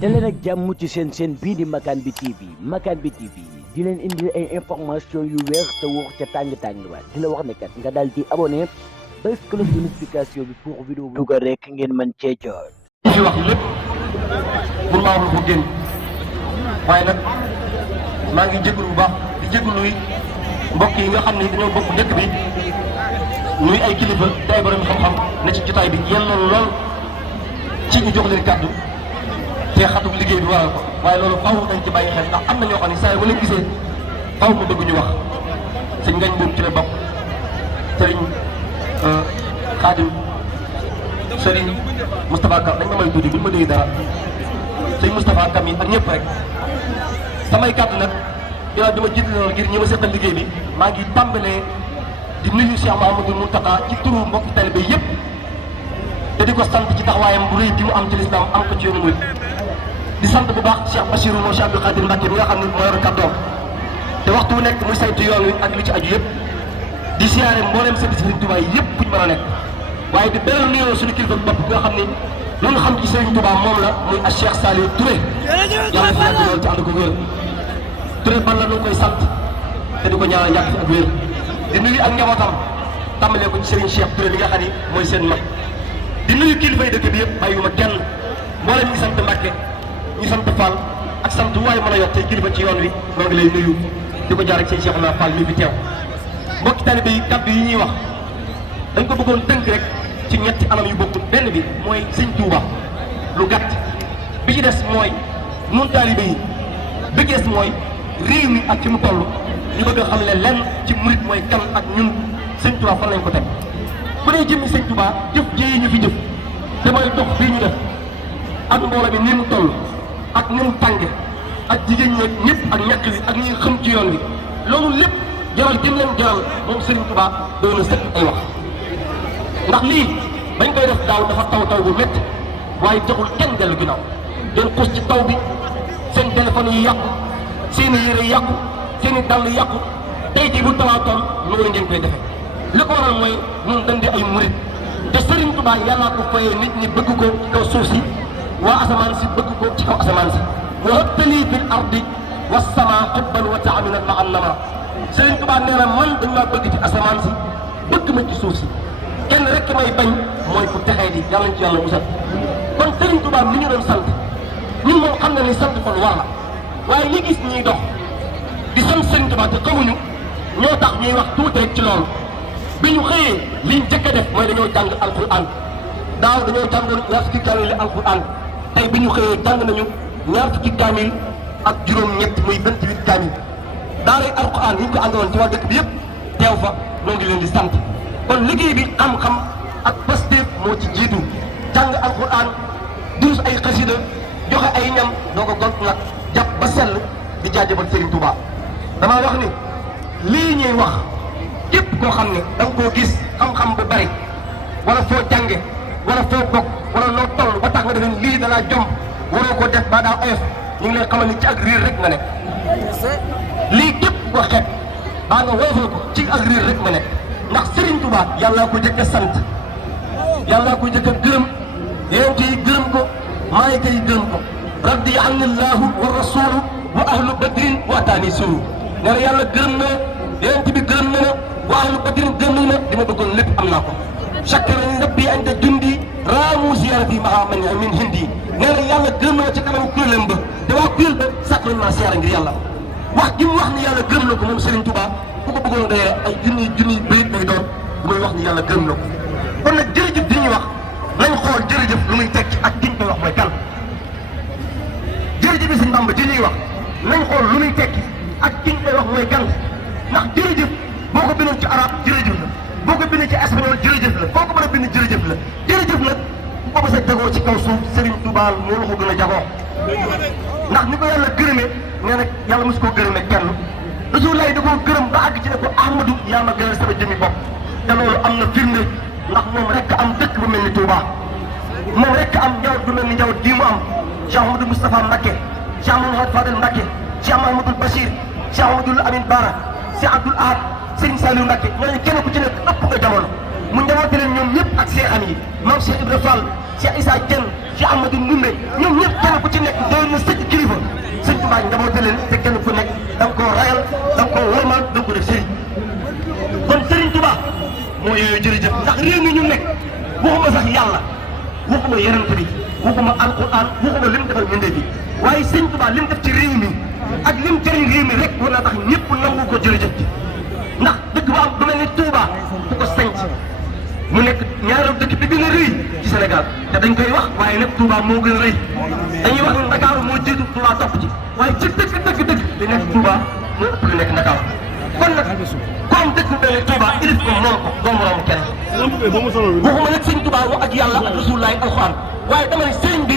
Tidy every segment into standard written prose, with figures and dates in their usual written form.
daleen ak jàmm ci seen bii di Makane bi TV Makane bi TV di leen indi ay information yu wér te wóor ca tàng-tàng ba di la wax ne kat nga daal di abonné bés cloche de notification bi pour vidéo bu dugal rek ngeen mën cee jot. fi wax lépp pour maa wax lu ko génn waaye nag maa ngi jégalu bu baax di jégalu mbokk yi nga xam ne dañoo bokk dëkk bi nuy ay kilifa te ay borom xam-xam ne ci jotaay bi yéen lool ci ñu jox leen kàddu te xatuk liggéey bi waral ko waaye loolu faaw dañ ci bàyyi xel ndax am na ñoo xam ne saa yu wala gisee faaw mu bëgg ñu wax sëñ ngañ boobu ci la bokk sëriñ Xaadim sëriñ Moustapha Kam dañ ma may tuuti buñ ma dégg dara sëñ Moustapha Kam yi ak ñëpp rek samay kàddu nag ginnaaw dama jiitu loolu ngir ñi ma seqal liggéey bi maa ngi tàmbalee di nuyu Cheikh Mouhamadou Mountakha ci turu mbokki talibé yëpp te di ko sant ci taxawaayam bu rëy bi mu am ci lislaam am ko ci yoonu murid di sant bu baax Cheikh Bassirou Cheikh Abdou Khadir Mbacké bi nga xam ne moo yor kàddoom te waxtu wu nekk muy saytu yoon wi ak li ci aju yëpp di siyaare mboolem service Serigne Touba yëpp buñ mën a nekk waaye di beral nuyoo suñu kilifa bopp bi nga xam ne lu ñu xam ci Serigne Touba moom la muy a Cheikh Saliou Touré yàlla fi yàgg loolu ci ànd ko wér Touré ban la nu koy sant te di ko ñaanal yàgg fi ak wér di nuyu ak njabootam tàmbalee ko ci Serigne Cheikh Touré bi nga xam ne mooy seen mag di nuyu kilifa yi dëkk bi yëpp bàyyiwuma kenn mboolem ñi sant Mbàkke ñi sant Fall ak sant waaye mën a yokk tey kilifa ci yoon wi moo ngi lay nuyu di ko jaar ak sëñ Cheikh Fall mi fi teew mbokki talibé yi kàddu yi ñuy wax dañ ko bëggoon tënk rek ci ñetti anam yu bokkul benn bi mooy sëñ Touba lu gàtt bi ci des mooy nun talibé yi bi ci des mooy réew mi ak fi mu toll ñu bëgg a xam ne lenn ci murit mooy kan ak ñun sëñ Touba fan lañ ko teg bu dee jëmmi sëñ Touba jëf ji ñu fi jëf te mooy dox bii ñu def ak mbooloo bi ni mu toll ak ni mu tànge ak jigéen ñi ñëpp ak ñàkk bi ak ñi xam ci yoon wi loolu lépp jaral gën leen jaral moom Serigne Touba doon na sëkk ay wax ndax lii bañ koy def daaw dafa taw bu métti waaye taxul kenn dellu ginnaaw den xuus ci taw bi seen téléphone yi yàqu seen i yére yi yàqu seen i dàll yàqu tey jii bu tawaatoon loolu ngeen koy defee li ko waral mooy ñun dañ di ay murit te Serigne Touba yàllaa ko fayee nit ñi bëgg ko ci kaw suuf si waa asamaan si bëgg ko ci kaw asamaan si wa habtali fil ardi was samaa hubban wa ta'aminan ma annama Serigne Touba nee na man dañ maa bëgg ci asamaan si bëgg ma ci suuf si kenn rek may bañ mooy ku texee di yàlla ci yàlla musal kon Serigne Touba mi ñu doon sant ñun moom xam na ni sant kon war la waaye ñi gis ñuy dox di sant Serigne Touba te xamuñu ñoo tax ñuy wax tuuti rek ci loolu bi ñu xëyee liñ njëkk a def mooy dañoo jàng alquran daaw dañoo jàngoon ñaar fukki kaamil alquran tey bi ñu xëyee jàng nañu ñaar fukki kaamil ak juróom-ñett muy 28 kaamil daaray alquran ñu ko àndoon ci waa dëkk bi yëpp teew fa ñoo ngi leen di sant kon liggéey bi xam-xam ak pastéef moo ci jiitu jàng alquran durus ay xasida joxe ay ñam doo ko gont nag jàpp ba sell di jaajëfal Serigne Touba damaa wax ni lii ñuy wax képp koo xam ne da nga koo gis xam-xam bu bari wala foo jànge wala foo bokk wala loo toll ba tax nga defe lii dalaa jom waroo ko def ba daa oyof ñu ngi lay xamal ni ci ak riir rek nga nekk lii képp ko xeeb baa nga woofal ko ci ak riir rek nga nekk ndax Serigne Touba yàllaa ko jëkk a sant yàllaa ko jëkk a gërëm yonent yi gërëm ko malaaka yi gërëm ko radiya anillahu wa rasulu wa ahlu badrin wa ataani suru nee na yàlla gërëm na yonent bi gërëm na wa ahlu badrin gërëm na li ma bëggoon lépp am naa ko shakkarani rabbi anta jundi raamu ziyarati maha man min hindi nee na yàlla gërëm na ci kanam kuréelam ba te waa kuréel ba sàkk naa siyaara ngir yàlla wax gi mu wax ni yàlla gërëm na ko moom Serigne Touba ku ko bëggoon dayee ay junniy bëyit lay doon bu muy wax ni yàlla gërëm na ko kon nag jërëjëf di ñuy wax nañ xool jërëjëf lu muy tekki ak ki ñu koy wax mooy kan jërëjëf Serigne Bamba di ñuy wax nañ xool lu muy tekki ak ki ñu koy wax mooy kan ndax jërëjëf boo ko bindoon ci arab jërëjëf la boo ko bindee ci espagnol jërëjëf la foo ko mën a bind jërëjëf la jërëjëf nag bu ko mos a jagoo ci kaw suuf Serigne Touba moo la ko gën a jagoo ndax ni ko yàlla gërëmee nee na yàlla mosu koo gërëmee kenn Rasulullah da koo gërëm ba àgg ci ne ko Ahmadou yaa ma gënal sama jëmmi bopp te loolu am na firnde ndax moom rek am dëkk bu mel ni Touba moom rek am njawat bu mel ni njawat gii mu am Cheikh Amadou Moustapha Mbacké Cheikh Mouhamadou Fadel Mbacké Cheikh Mahamadou Bachir Cheikh Amadou Amin Bara Cheikh Abdoul Ahad Serigne Saliou Mbacké ñooñu kenn ku ci nekk ëpp nga jamono mu njaboote leen ñoom ñëpp ak seexam yi maam Cheikh Ibra Fall Cheikh Issa Diène Cheikh Amadou Ndoumbe ñoom ñëpp kenn ku ci nekk te kenn ku nekk da nga koo ragal da nga koo wormaal da nga ko def sëriñ kon Serigne Touba moo yooyu jërëjëf ndax réew mi ñu nekk waxuma sax yàlla waxuma yonent bi waxuma alquran waxuma lim defal mbindee bi waaye Serigne Touba lim def ci réew mi ak lim jëriñ réew mi rek war na tax ñëpp nangu ko jërëjëf ci ndax dëkk bu am bu mel ni Touba ku ko sanc mu nekk ñaareelu dëkk bi gën a rëy ci Sénégal te dañ koy wax waaye nag Touba moo gën a rëy dañuy wax ne Dakar moo jiitu Touba topp ci waaye ci dëgg li nekk Touba moo ëpp li nekk Dakar kon nag comme dëkk bu mel ni Touba ilif ko moom ko doomu romb kenn waxuma nag sëñ Touba wax ak yàlla ak Rasulullaay alxuraan waaye dama ne sëriñ bi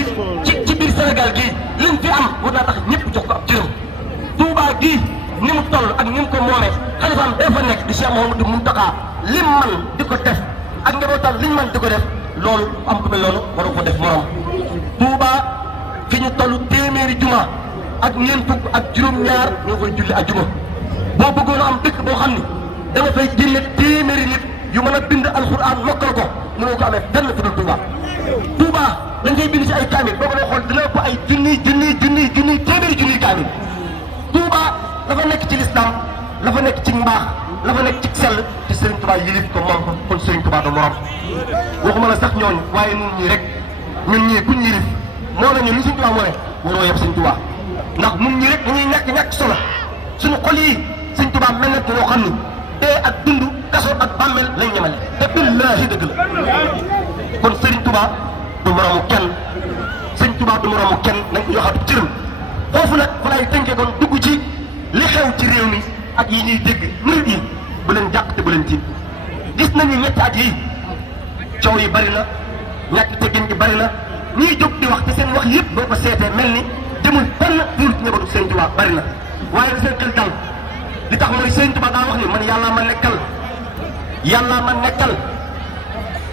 ci biir Sénégal gii lim fi am war naa tax ñëpp jox ko ab cëram Touba gii ni mu toll ak ni mu ko moomee xalifaam dafa nekk di Cheikh Mouhamadou Mountakha lim man di ko def ak njabootam liñ man di ko def loolu am ko mel noonu waru ko def morom Touba fi ñu toll téeméeri juma ak ñeent fukk ak juróom-ñaar ñoo koy julli ak juma boo bëggoon a am dëkk boo xam ni da nga fay génne téeméeri nit yu mën a bind alxuraan mokkal ko mënoo ko amee fenn fu dul Touba Touba dañ koy bind ci ay kaamil boo ko doon xool dina ëpp ay junniy téeméeri junniy kaamil Touba dafa nekk ci lislaam la fa nekk ci mbaax la fa nekk ci sell te Serigne Touba yilif ko moom ko kon Serigne Touba da morom waxuma la sax ñooñu waaye ñun ñii rek ñun ñii buñ yilif moo nañu li Serigne Touba moo ne waroo yeb Serigne Touba ndax ñun ñii rek dañuy ñàkk solo suñu xol yi Serigne Touba mel na ñoo xam ni dee ak dund kaso ak bàmmeel lañ ñemale te billaahi dëgg la kon Serigne Touba du moromu kenn Serigne Touba du moromu kenn nañ ko yoxatu cëram foofu nag fa lay tënkee kon dugg ci li xew ci réew mi ak yi ñuy dégg murid yi bu leen jàq te bu leen tiit gis nañu ñetti at yii coow yi bari na ñàkk teggin gi bari na ñuy jóg di wax te seen wax yëpp boo ko seetee mel ni jëmul fenn pour ñëbatu Sëriñ Tuubaa bari na waaye da seen xel dal li tax mooy Sëriñ Tuubaa daa wax ni man yàllaa ma nekkal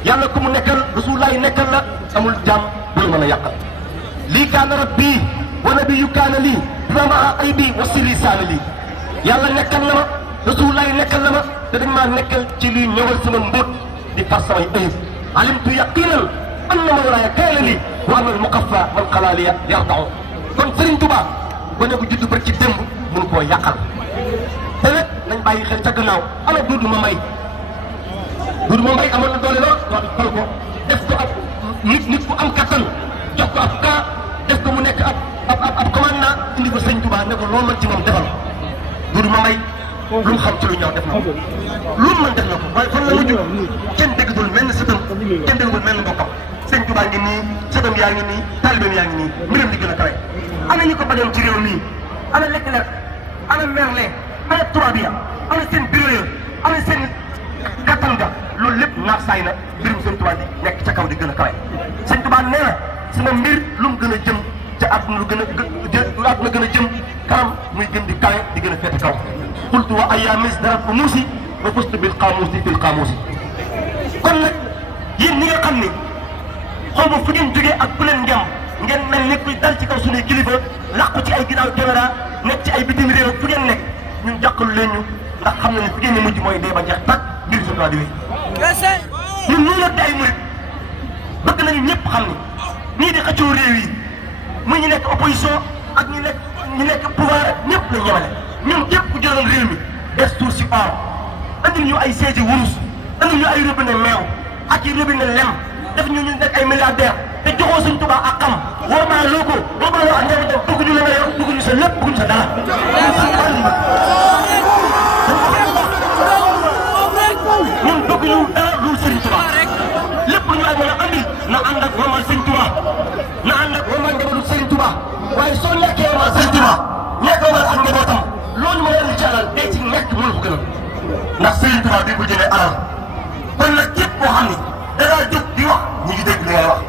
yàlla ku mu nekkal Rasulullaah nekkal la amul jàmm bu la mën a yàqal lii kaana rabbii wa nabiyyu kaana lii bi ma aybi wa sirri saana lii yàlla nekkal na ma Rasulullaah nekkal na ma te dañ maa nekkal ci luy ñëwal sama mbóot di far samay ayib alimtu yaqinan anna mawlaaya kaana lii wa anna al-muqaffa man xalaaliya yartaxu kon Sëriñ Tuubaa gone gu juddu bari ci démb mun koo yàqal te nag nañ bàyyi xel ca gannaaw ana Duudu Mamay amoon na doole lool wax fal ko def ko ab nit ku am kattan jox ko ab kaa def ko mu nekk ab commandant indi ko Sëriñ Tuubaa ne ko loo mën ci moom defal Duudu Mamay lu mu xam ci lu ñaaw def na ko lu mu mën def na ko waaye fan la mujj kenn déggatul mel ni sëtam kenn déggatul mel ni mbokkam Sëriñ Tuubaa ngi nii sëtam yaa ngi nii taalibeem yaa ngi nii mbiram di gën a kawe ana ñu ko bañoon ci réew mii ana Leclerc ana Merlin ana Touabia ana seen bureau ya ana seen kattan ga loolu lépp naax saay na mbirum Sëriñ Tuubaa di nekk ca kaw di gën a kawe Sëriñ Tuubaa nee na sama mbir lu mu gën a jëm ca àdduna lu gën a jëm kanam muy gën di kawe di gën a féete kaw qultu wa ayaamis darat umuusi wa fustu bil qaamuusi kon nag yéen ñi nga xam ni xaw ma fu ngeen jógee ak ku leen ngeen mel ni kuy dal ci kaw suñuy kilifa làqu ci ay ginnaaw caméra nekk ci ay bitim réew fu ngeen nekk ñun jàkkalu leen ñu ndax xam na ne fu ngeen ne mujj mooy dee ba jeex tàkk mbir Sëriñ Tuubaa di wéy ñun ñu nag di ay murit bëgg nañu ñëpp xam ni ñii di xëccoo réew yi muy ñu nekk opposition ak ñu nekk pouvoir ñëpp lañ ñemale ñun képp ku jëloon réew mi des tour si or andil ñu ay siège wurus andil ñu ay robinet meew ak i robinet lem def ñu nekk ay milliardaire te joxoo Sëriñ Tuubaa ak xam warmaa loo ko warmaa loo ak njabootam bëgguñu la nga yor bëgguñu sa lépp bëgguñu sa dara ñun bëgguñu dara lu Sëriñ Tuubaa lépp lu ñu ay mën a andi na ànd ak warmal Sëriñ Tuubaa na ànd ak warmal njabootu Sëriñ Tuubaa waaye soo nekkee warmal Sëriñ Tuubaa nekk warmal ak njabootam loolu ma leen ci alal day ci nekk mënu ko gënal ndax Sëriñ Tuubaa bi ko jëlee alal kon nag képp koo xam ni da ngaa jóg di wax ñu ngi dégg li ngay wax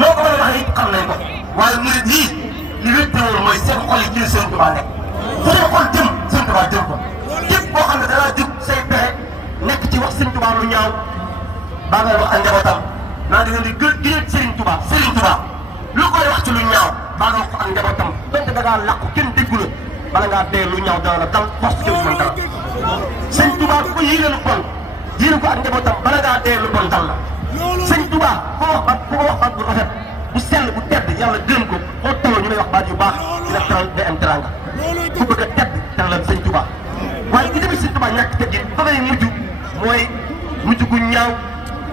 loo ko mën a waxee xam nañ ko waaye murid yii li wér te wóor mooy seen xol yi ci Sëriñ Tuubaa nekk fu seen xol jëm Sëriñ Tuubaa jëm ko képp koo xam ne da ngaa jóg say pexe nekk ci wax Sëriñ Tuubaa lu ñaaw baa ngay wax ak njabootam naa di leen di gën Sëriñ Tuubaa lu koy wax ci lu ñaaw baa nga wax ko ak njabootam donte da ngaa làqu kenn déggu la bala ngaa dee lu ñaaw dana la dal force kenn mën dara Sëriñ Tuubaa ku ko yéene lu bon yéene ko ak njabootam bala ngaa dee lu bon dal la Sëriñ Tuubaa ku ko wax baat bu rafet bu sell bu tedd yàlla gërëm ko foo tolloo ñu lay wax baat yu baax dina teral day am teranga ku bëgg a tedd teralal sëñ Touba waaye ki tamit sëñ Touba ñàkk teggin fa ngay mujj mooy mujj gu ñaaw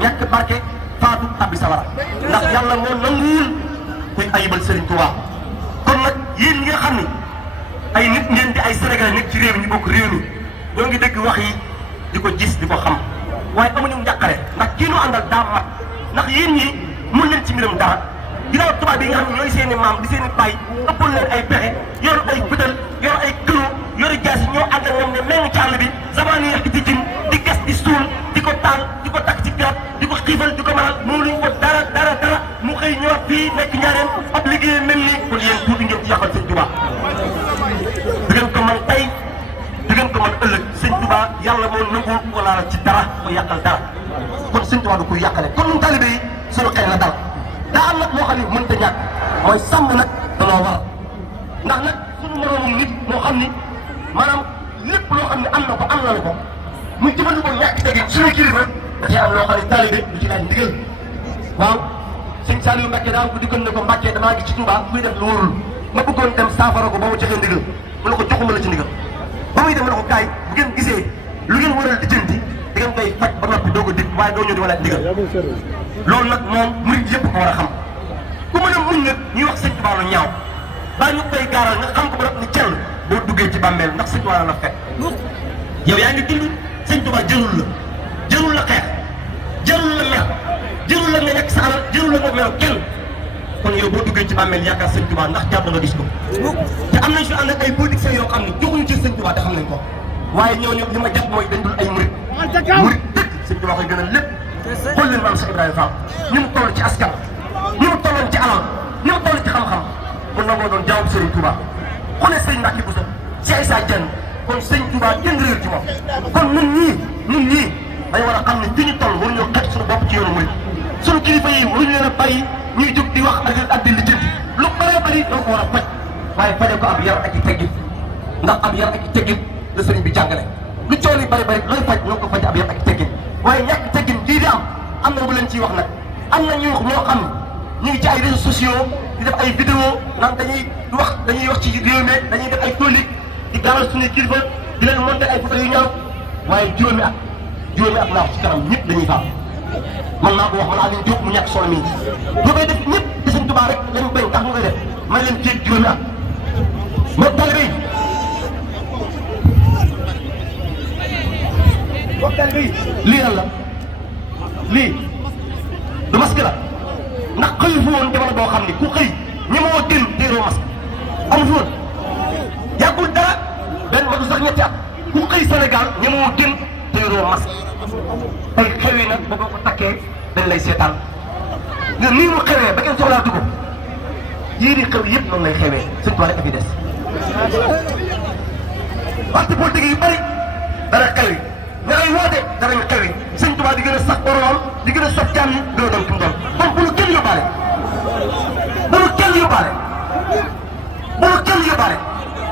ñàkk barke faatu tabbi sawara ndax yàlla moo nanguwul kuy ayibal sëriñ Touba kon nag yéen ñi nga xam ni ay nit ngeen di ay Sénégalais nekk ci réew mi ñu bokk réew mi ñoo ngi dégg wax yi di ko gis di ko xam waaye amuñu njàqare ndax kii nu àndal daa mat ndax yéen ñi mun leen ci mbiram dara ginnaaw tubaab yi nga xam ne ñooy seen i maam di seen i baay ëppoon leen ay pexe yor ay bëtal yor ay këloo yor jaas yi ñoo ànd ak ñoom ne mel ci àll bi zaman yi yàq di jëm di gas di suul di ko taal di ko takk ci garab di ko xiifal di ko mënal moom luñ ko dara mu xëy ñëwaat fii nekk ñaareel ab liggéey mel ni kon yéen tuuti ngeen ci yàqal sëñ Tuubaa di ngeen ko mën tey di ngeen ko mën ëllëg sëñ Tuubaa yàlla moo nanguwul ko laal ci dara ko yàqal dara kon sëñ Tuubaa du koy yàqale kon ñun taalibe yi suñu xel la dal daa am nag moo xam ne mënta ñàkk mooy sàmm nag danoo war ndax nag suñu moroomum nit moo xam ni maanaam lépp loo xam ne am na ko muy jëfandikoo ñàkk tegin suñu kilifa da cee am loo xam ne taalibe du ci laaj ndigal waaw sëñ Saliou Mbacke daa ko diggal ne ko Mbacke damaa ngi ci Touba kuy def lu wóorul ma bëggoon dem saafara ko ba mu joxee ndigal mu ne ko joxuma la ci ndigal ba muy dem ne ko kaay bu ngeen gisee lu ngeen waral di jënti di ngeen koy faj ba noppi doo ko dig waaye doo ñëw di ma laaj ndigal loolu nag moom murid yëpp ko war a xam ku mën a muñ nag ñuy wax sëñ Tuubaa lu ñaaw baa ñu koy gaaral nga xam ko ba ni cell boo duggee ci bàmmeel ndax sëñ Tuubaa la fekk yow yaa ngi dund sëñ Tuubaa jërul la xeex jërul la mer jërul la nga nekk sa alal jërul la nga mel kenn kon yow boo duggee ci bàmmeel yaakaar sëñ Tuubaa ndax jàpp nga gis ko te am nañ fi ànd ak ay politiciens yoo xam ne joxuñu ci sëñ Tuubaa te xam nañ ko waaye ñooñu li ma jàpp mooy dañ dul ay murid dëgg sëñ Tuubaa koy gënal lépp xool leen maam Cheikh Ibrahima Fall ni mu toll ci askan ni mu tolloon ci alal ni mu toll ci xam-xam mun na moo doon jawab Serigne Touba xoolee Serigne Mbacke Bousso Cheikh Issa Diène kon Serigne Touba kenn réer ci moom kon ñun ñii dañu war a xam ne fi ñu toll waruñoo xet suñu bopp ci yoonu murid suñu kilifa yi waruñu leen a bàyyi ñuy jóg di wax ak di lijjanti lu bëree bëri doo ko war a faj waaye faje ko ab yar ak i teggin ndax ab yar ak i teggin la Serigne bi jàngale lu coono yi bëri looy faj noo ko faj ab yar ak i teggin waaye ñàkk teggin kii di am na bu leen ciy wax nag am na ñoo xam ñu ngi ci ay réseaux sociaux di def ay vidéo naan dañuy wax ci réew mi dañuy def ay chronique di gaaral suñuy kilifa di leen monter ay photo yu ñaaw waaye juróomi at laa wax ci kanam ñëpp dañuy faam man naa ko wax man Aliou Diop mu ñàkk solo mi ñu koy def ñëpp di Sëñ Tuubaa rek lañ bañ tax ñu koy def may leen jéeg juróomi at mbokk taalibe yi lii lan la lii du masque la ndax xëy fu woon jamono boo xam ni ku xëy ñi moo gën téeroo masque amu fi woon yàggul dara benn ba du sax ñetti at ku xëy Sénégal ñi moo gën téeroo masque tey xew yi nag ba ko takkee dañ lay seetaan nga nii mu xewee ba ngeen soxlaatu ko yii di xew yëpp noonu lay xewee Sëñ Tuubaa rek a fi des parti politique yu bëri dara xew yi nga ay woote danañ xewi Sëñ Tuubaa di gën a sax boromam di gën a sax jàmm yi gën a doon ki mu doon kon bu nu kenn yóbbaale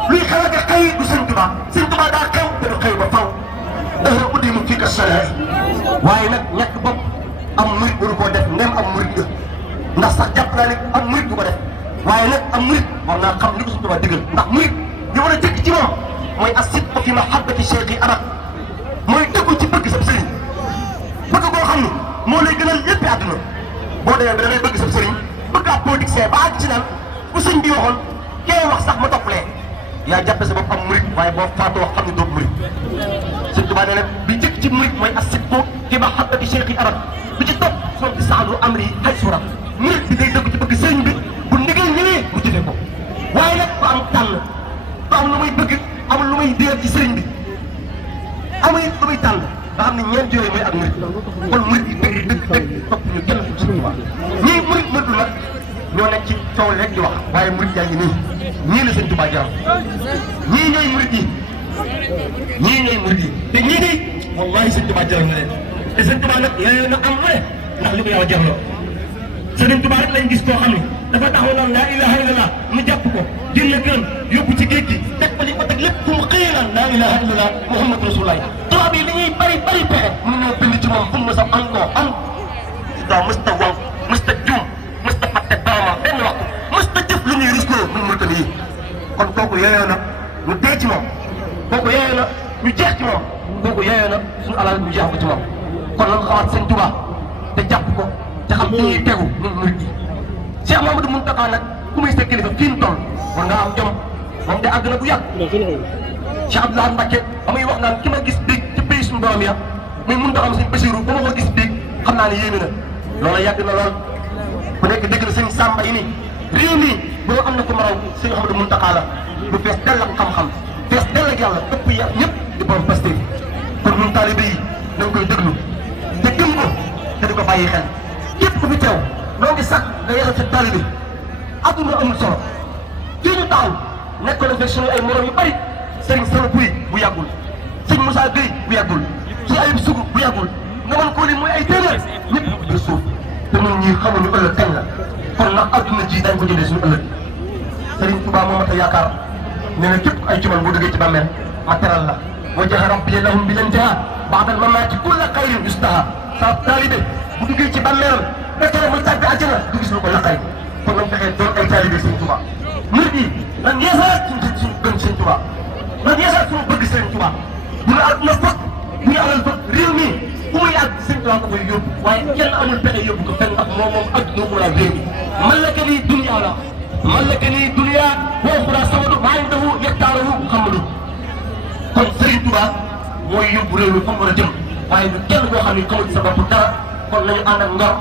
luy xew ak xëy du Sëñ Tuubaa daa xew te du xew ba faw dafa uddi mu fii ka solee waaye nag ñàkk bopp am murit waru koo def ndem am murit nga ndax sax jàpp naa ne am murit du ko def waaye nag am murit war naa xam li ko Sëñ Tuubaa digal ndax murit li war a jëkk ci moom mooy as-sidqu fi mahabbati cheikh yi abad mooy dëggu ci bëgg sab sëriñ bëgg koo xam ni moo lay gënal lépp àdduna boo demee ba da ngay bëgg sab sëriñ bëgg ab politicien ba àgg ci naan bu sëñ bi waxoon kee wax sax ma toppalee yaa jàppe sa bopp am murit waaye boo faatoo xam ne doo murit Sëñ Tuubaa nee na bi njëkk ci murit mooy as-sidqu fi mahabbati cheikh yi abad bi ci topp soom bi saadu amri hay surat murit bi day dëgg ci bëgg sëriñ bi bu ndigal ñëwee mu jëfe ko waaye nag ba am tànn ba am lu muy bëgg amul lu muy déer ci sëriñ bi amul it lu muy tànn nga xam ne ñeent yooyu mooy ak murit kon murit yi dëgg topp ñu kenn ku Sëñ Tuubaa ñii murit mëntu nag ñoo nekk ci coow rek di wax waaye murit yaa ngi nii ñii la Sëñ Tuubaa jaram ñii ñooy murit yi te ñii de wallahi Sëñ Tuubaa jaram na leen te Sëñ Tuubaa nag yooyu na am lu ne ndax li ko yàlla jarloo Sëñ Tuubaa rek lañ gis koo xam ne dafa taxaw naan laa ilaha illallah mu jàpp ko génn këram yóbbu ci géej gi teg ko li ko teg lépp fu mu xëyee naan laa ilaha illallah muhammadu rasulullah tubaab yi li ñuy bari pexe mën ñoo bind ci moom fu mu sa am koo am daa mësta waw mësta juum mësta fàtte boromam yi kon kooku yeyoo na ñu dee ci moom kooku yeyoo na ñu jeex ci moom kooku yeyoo na suñu alal ñu jeex ko ci moom kon lan xawaat sëñ Touba te jàpp ko te xam fi ñuy tegu ñun murid yi Cheikh Mamadou Mountakha nag ku muy sa kilifa fii mu toll war nga am jom moom de àgg na bu yàgg Cheikh Abdoulaye Mbacké ba muy wax naan ki ma gis dégg ci pays suñu borom ya muy Mountakha am sëñ Bassirou ba ma ko gis dégg xam naa ne yéeme na loola yàgg na lool bu nekk dégg na sëñ Samba yi nii réew mi boo am na ko maraw sëñ Ahmadou Mountakha la bu fees dell ak xam-xam fees dell ak yàlla ëpp yar ñëpp di borom Pastef kon ñun taalibe yi nañ koy déglu te gëm ko te di ko bàyyi xel képp ku fi teew noo ngi sax nga yàlla sa taalibe adduna amul solo fii ñu taxaw nekkoon na fekk suñu ay morom yu bari Serigne Sala Pouy bu yàggul sëñ Moussa Gueye bu yàggul ci Ayib Sougou bu yàggul nga mën koo lim mooy ay téeméer ñëpp de suuf te ñun ñii xamuñu ëllëg kañ la kon nag adduna ji dañ ko jëlee suñu ëllëg Serigne Touba moo mat a yaakaar nee na képp ay ci man boo duggee ci bàmmeel ma teral la wa jaha rabbi lahum bi leen jaha ba'dal mamaati kulla xayrin yustaha sa taalibe bu duggee ci bàmmeelam ba tere muy tàbbi àjjana du gis lu ko naqari kon nañ fexee doon ay taalibe Serigne Touba murid yi nan yeesalaat suñu gën Serigne Touba nan yeesalaat suñu bëgg Serigne Touba bu la àdduna fokk bu ñu alal fokk réew mi fu muy àgg Serigne Touba ko koy yóbbu waaye kenn amul pexe yóbbu ko fenn ndax moom adduna ko la réew mi mallaka nii dunya la mallaka nii dunya wa ukhra samadu maa indahu yaktaaruhu Muhammadu kon Serigne Touba mooy yóbbu réew mi fa mu war a jëm waaye du kenn koo xam ne xamul ci sa bopp dara kon nañu ànd ak ngor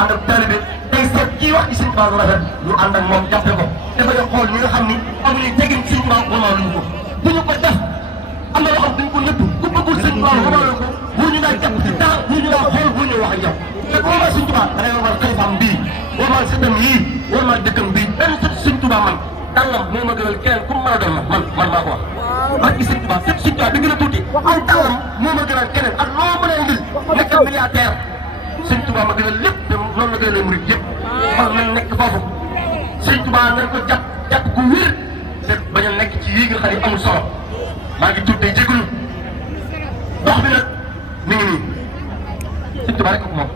ànd ak taalibe tey seet kii wax ci Serigne Touba lu rafet ñu ànd ak moom jàppe ko dafa yo xool ñi nga xam ni amuñu tegin Serigne Touba warmaa luñu ko bu ñu ko def am na loo xam duñ ko nëbb ku bëggul Serigne Touba warmaa luñu ko bu ñu daan jàpp ci dara bu ñu daan xool bu ñu wax ak yow te bu warmaa Serigne Touba da ngay war xalifaam bii warmaa sëtam yii warmaa dëkkam bii benn sët Serigne Touba man tàllam moo ma gënal keneen ku mu mën a doon man maa ko wax barki Serigne Touba sët Serigne Touba bi gën a tuuti am tàllam moo ma gënal keneen ak loo mën a indil nekk milliardaire Serigne Touba ma gënal lépp te noonu la gënalee murid yëpp man nañ nekk foofu Serigne Touba nañ ko jàpp ku wér te bañ a nekk ci yii nga xam ne amul solo maa ngi tudd tey jégalu dox bi nag mi ngi nii Serigne Touba rek ko moom